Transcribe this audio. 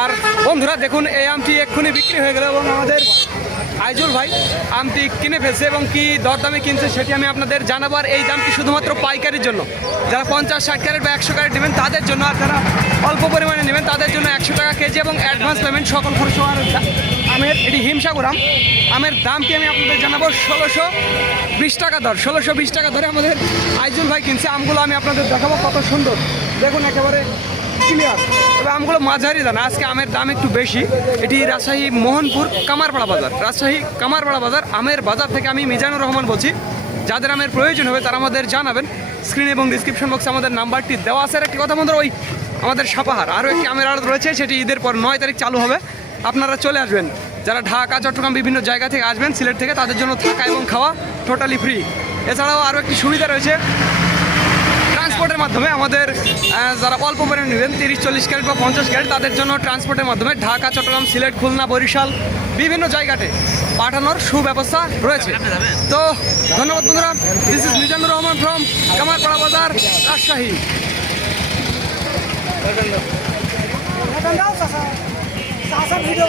আর বন্ধুরা দেখুন, এই আমটি এক্ষুনি বিক্রি হয়ে গেল এবং আমাদের আইজুল ভাই আমটি কিনে ফেলছে এবং কি দরদামে কিনছে সেটি আমি আপনাদের জানাব। আর এই দামটি শুধুমাত্র পাইকারির জন্য। যারা পঞ্চাশ, ষাট ক্যারেট বা একশো ক্যারেট নেবেন তাদের জন্য, আর যারা অল্প পরিমাণে নেবেন তাদের জন্য একশো টাকা কেজি এবং অ্যাডভান্স পেমেন্ট সকল খরচ আর আমের এটি হিমসাগর আম। আমের দামটি আমি আপনাদের জানাব ষোলোশো বিশ টাকা দর। ষোলোশো বিশ টাকা ধরে আমাদের আইজুল ভাই কিনছে। আমগুলো আমি আপনাদের দেখাবো কত সুন্দর। দেখুন একেবারে ক্লিয়ার তবে আমগুলো মাঝারি দানা আজকে আমের দাম একটু বেশি। এটি রাজশাহী মোহনপুর কামারপাড়া বাজার। রাজশাহী কামারপাড়া বাজার, আমের বাজার থেকে আমি মিজানুর রহমান বলছি। যাদের আমের প্রয়োজন হবে তারা আমাদের জানাবেন। স্ক্রিন এবং ডিসক্রিপশন বক্সে আমাদের নাম্বারটি দেওয়া আছে। একটি কথা বন্ধুরা, ওই আমাদের সাপাহার, আরও একটি আমের আড়ত রয়েছে, সেটি ঈদের পর নয় তারিখ চালু হবে। আপনারা চলে আসবেন। যারা ঢাকা, চট্টগ্রাম, বিভিন্ন জায়গা থেকে আসবেন, সিলেট থেকে, তাদের জন্য থাকা এবং খাওয়া টোটালি ফ্রি এছাড়াও আরও একটি সুবিধা রয়েছে। মাধ্যমে আমাদের যারা অল্প পরিমাণ নেবেন তিরিশ চল্লিশ ক্যারেট বা পঞ্চাশ ক্যারেট তাদের জন্য ট্রান্সপোর্টের মাধ্যমে ঢাকা চট্টগ্রাম সিলেট খুলনা বরিশাল বিভিন্ন জায়গাতে পাঠানোর সুব্যবস্থা রয়েছে। তো ধন্যবাদ বন্ধুরা। This is Mizanur Rahman from Kamarpara Bazar Rajshahi video